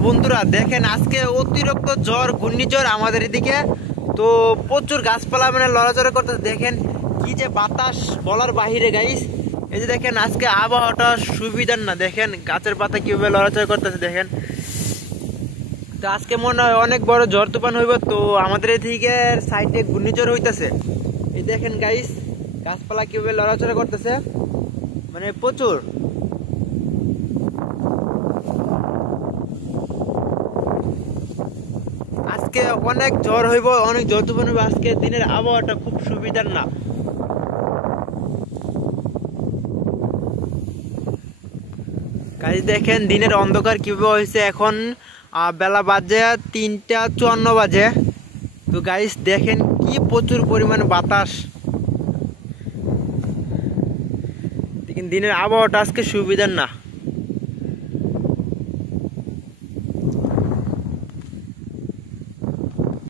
বন্ধুরা দেখেন আজকে অতিরিক্ত ঝড় ঘূর্ণিঝড় আমাদের এদিকে তো প্রচুর গাছপালা মানে লড়াচড়া করতেছে। দেখেন কি যে বাতাস বলার বাহিরে গাইস। এই যে দেখেন আজকে আবহাওয়াটা সুবিধার না, দেখেন গাছের পাতা কিভাবে লড়াচড়া করতেছে দেখেন। তো আজকে মনে হয় অনেক বড় ঝড় তুফান হইব, তো আমাদের এদিকে সাইডে ঘূর্ণিঝড় হইতেছে। এই দেখেন গাইস গাছপালা কিভাবে লড়াচড়া করতেছে, মানে প্রচুর। আজকে অনেক ঝড় হইব, অনেক ঝড় তুফান হইব। আজকে দিনের আবহাওয়াটা খুব সুবিধার না। গাইস দেখেন দিনের অন্ধকার কিভাবে হয়েছে। এখন বেলা বাজে 3টা 54 বাজে। তো গাইস দেখেন কি প্রচুর পরিমাণে বাতাস। দেখেন দিনের আবহাওয়াটা আজকে সুবিধার না।